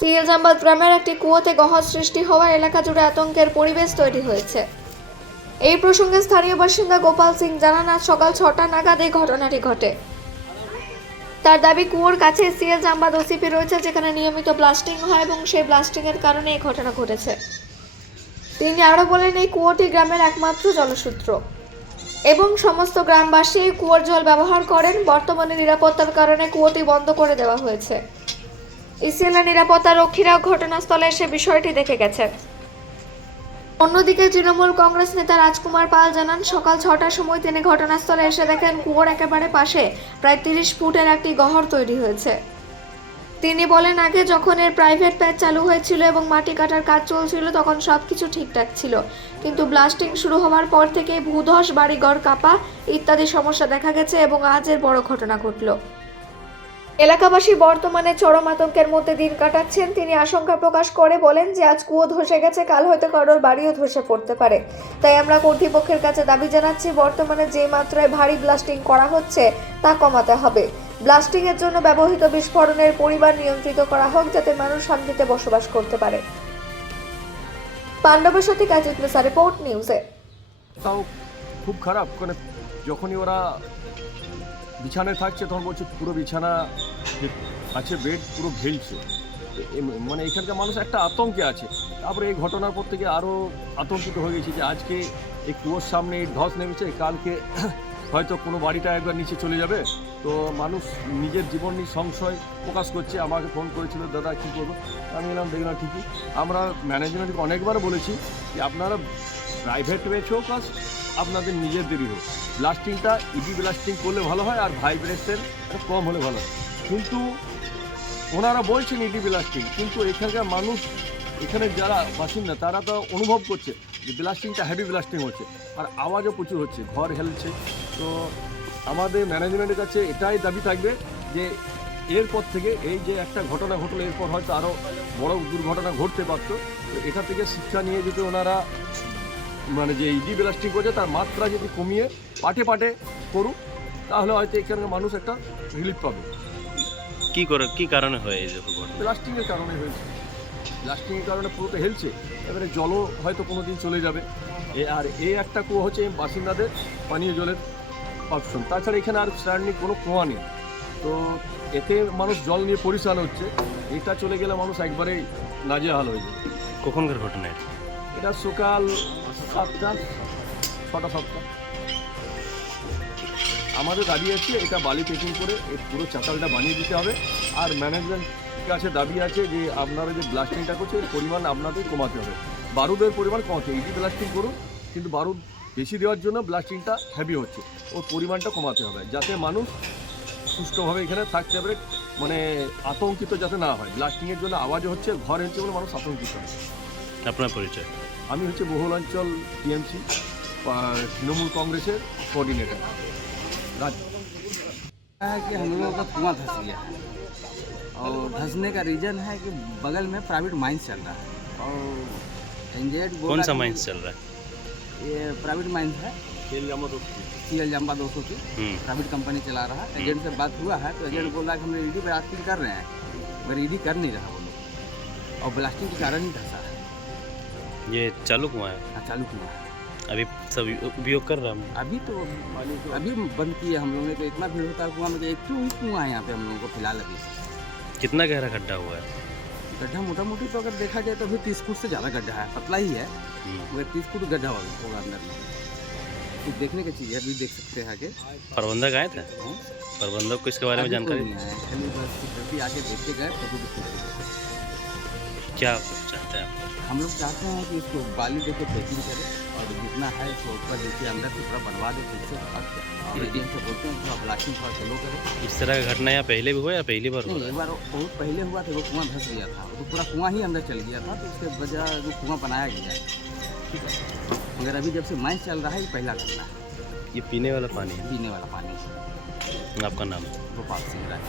সিয়ালজাম্বাদ গ্রামের একটি কুয়োতে গহ্বর সৃষ্টি হওয়ায় এলাকা জুড়ে আতঙ্কের পরিবেশ তৈরি হয়েছে। এই প্রসঙ্গে স্থানীয় বাসিন্দা গোপাল সিং জানান, আজ সকাল 6টা নাগাদ এই ঘটনাটি ঘটে। তার দাবি, কুয়োর কাছে সিয়ালজাম্বাদ ওসিপি রয়েছে, যেখানে নিয়মিত ব্লাস্টিং হয় এবং সেই ব্লাস্টিং এর কারণে এই ঘটনা ঘটেছে। তিনি আরও বলেন, এই কুয়োটি গ্রামের একমাত্র জলসূত্র এবং সমস্ত গ্রামবাসী কুয়োর জল ব্যবহার করেন। বর্তমানে নিরাপত্তার কারণে কুয়োটি বন্ধ করে দেওয়া হয়েছে। ইসিএলের নিরাপত্তা রক্ষীরাও ঘটনাস্থলে এসে বিষয়টি দেখে গেছেন। অন্যদিকে তৃণমূল কংগ্রেস নেতা রাজকুমার পাল জানান, সকাল 6টার সময় তিনি ঘটনাস্থলে এসে দেখেন কুয়োর একেবারে পাশে প্রায় 30 ফুটের একটি গহ্বর তৈরি হয়েছে। তিনি বলেন, আগে যখন এর প্রাইভেট প্যাচ চালু হয়েছিল এবং মাটি কাটার কাজ চলছিল তখন সবকিছু ঠিকঠাক ছিল, কিন্তু ব্লাস্টিং শুরু হওয়ার পর থেকে ভূধস, বাড়িঘর কাঁপা ইত্যাদি সমস্যা দেখা গেছে এবং আজ এর বড় ঘটনা ঘটল। এলাকাবাসী বর্তমানে চরম আতঙ্কের মধ্যে দিন কাটাচ্ছেন। তিনি আশঙ্কা প্রকাশ করে বলেন যে আজ কুয়ো ধসে গেছে, কাল হয়তো কারোর বাড়িও ধসে পড়তে পারে। তাই আমরা কর্তৃপক্ষের কাছে দাবি জানাচ্ছি, বর্তমানে যে মাত্রায় ভারী ব্লাস্টিং করা হচ্ছে তা কমাতে হবে। ব্লাস্টিং এর জন্য ব্যবহৃত বিস্ফোরণের পরিমাণ নিয়ন্ত্রিত করা হোক, যাতে মানুষ শান্তিতে বসবাস করতে পারে। পাণ্ডবের সাথে কাজিত মিসা, রিপোর্ট নিউজে। তাও খুব খারাপ, মানে যখনই ওরা বিছানায় থাকছে তখন বলছে পুরো বিছানা যে আছে বেড পুরো ঘেলছে, মানে এখানকার মানুষ একটা আতঙ্কে আছে। তারপরে এই ঘটনার পর থেকে আরও আতঙ্কিত হয়ে গেছে যে আজকে এই কুয়োর সামনে ধস নেমেছে, কালকে হয়তো কোনো বাড়িটা একবার নিচে চলে যাবে। তো মানুষ নিজের জীবন নিয়ে সংশয় প্রকাশ করছে। আমাকে ফোন করেছিল, দাদা কী করবো। আমি এলাম, দেখলাম ঠিকই আমরা ম্যানেজমেন্টকে অনেকবার বলেছি যে আপনারা প্রাইভেট প্যাচ হোক আর আপনাদের নিজেদেরই হোক, ব্লাস্টিংটা ইডি ব্লাস্টিং করলে ভালো হয় আর ভাইব্রেশন কম হলে ভালো হয়। কিন্তু ওনারা বলছেন ইডি ব্লাস্টিং, কিন্তু এখানকার মানুষ, এখানে যারা বাসিন্দা তারা তো অনুভব করছে যে ব্লাস্টিংটা হেভি ব্লাস্টিং হচ্ছে আর আওয়াজও প্রচুর হচ্ছে, ঘর হেলছে। তো আমাদের ম্যানেজমেন্টের কাছে এটাই দাবি থাকবে যে এরপর থেকে এই যে একটা ঘটনা ঘটলো, এরপর হয়তো আরও বড় দুর্ঘটনা ঘটতে পারতো। তো এটা থেকে শিক্ষা নিয়ে যদি ওনারা মানে যে ইডি ব্লাস্টিং করছে তার মাত্রা যদি কমিয়ে পাটে পাটে করুক, তাহলে হয়তো এখানকার মানুষ একটা রিলিফ পাবে। কি কারণে হয় এই যে ব্লাস্টিংয়ের কারণে হয়েছে, ব্লাস্টিংয়ের কারণে পুরোটা হেলছে। এবারে জলও হয়তো কোনো দিন চলে যাবে। আর এই একটা কুয়ো হচ্ছে বাসিন্দাদের পানীয় জলের অপশন, তাছাড়া এখানে আর স্ট্যান্ডিং কোনো কুয়া নেই। তো এতে মানুষ জল নিয়ে পরিষ্কার হচ্ছে, এটা চলে গেলে মানুষ একবারেই নাজেহাল হয়ে যায়। কখনকার ঘটনা এটা সকাল 7টা 6টা আমাদের দাবি আছে এটা বালি পেকিং করে এর পুরো চাতালটা বানিয়ে দিতে হবে। আর ম্যানেজমেন্ট কাছে দাবি আছে যে আপনারা যে ব্লাস্টিংটা করছে এর পরিমাণ আপনাদের কমাতে হবে, বারুদের পরিমাণ কমাতে। ইডি ব্লাস্টিং করুন, কিন্তু বারুদ বেশি দেওয়ার জন্য ব্লাস্টিংটা হেভি হচ্ছে, ওর পরিমাণটা কমাতে হবে যাতে মানুষ সুষ্ঠুভাবে এখানে থাকতে পারে, মানে আতঙ্কিত যাতে না হয়। ব্লাস্টিংয়ের জন্য আওয়াজও হচ্ছে, ঘর হচ্ছে বলে মানুষ আতঙ্কিত হয়। আপনার পরিচয়? আমি হচ্ছে বহুলাঞ্চল টিএমসি तृणमूल कांग्रेस कोऑर्डिनेटर है कि हम लोगों का कुआं धंस गया है और धंसने का रीज़न है कि बगल में प्राइवेट माइंस चल रहा है और एंजेड कौन सा माइंस चल रहा है? ये प्राइवेट माइंस है सियालजाम्बा 200 की प्राइवेट कंपनी चला रहा है। एजेंट से बात हुआ है तो एजेंट बोल रहा है कि हम ईडी ब्लास्टिंग कर रहे हैं, मगर ईडी कर नहीं रहा वो लोग और ब्लास्टिंग के कारण ही धंसा है। ये चालू कुआं है? हाँ चालू कुआं है, अभी सब उपयोग कर रहा हूँ। अभी बंद किए हम लोगों ने। तो इतना भीड़ होता है कुआं में कि एक तो ही कुआं है यहाँ पे हम लोगों को फिलहाल अभी। कितना गहरा गड्ढा हुआ है? गड्ढा मोटा मोटी तो अगर देखा जाए तो अभी 30 फुट से ज़्यादा गड्ढा है, पतला ही है मगर 30 फुट गड्ढा होगा अंदर में। कुछ देखने की चीज़ है, अभी देख सकते हैं आगे। प्रबंधक आए थे? प्रबंधक को इसके बारे में जानकारी नहीं है, खाली बस सिक्योरिटी आके देख के गए, फोटो दिखा। क्या चाहते हैं आप? हम लोग चाहते हैं कि इसको बाली देके पैकिंग करें और जितना है इसको ऊपर देखिए अंदर से थोड़ा बनवा दे ठीक से, और एजेंट से बोलते हैं थोड़ा ब्लास्टिंग थोड़ा स्लो करें। इस तरह का घटना यहाँ पहले भी हुआ या पहली बार हुआ? नहीं, एक बार बहुत पहले हुआ था, वो कुआं धंस गया था, तो पूरा कुआं ही अंदर चल गया था, तो उसके वजह वो कुआं बनाया गया है, ठीक है। मगर अभी जब से माइंस चल रहा है ये पहला घटना है। ये पीने वाला पानी है? पीने वाला पानी। आपका नाम? गोपाल सिंह राय।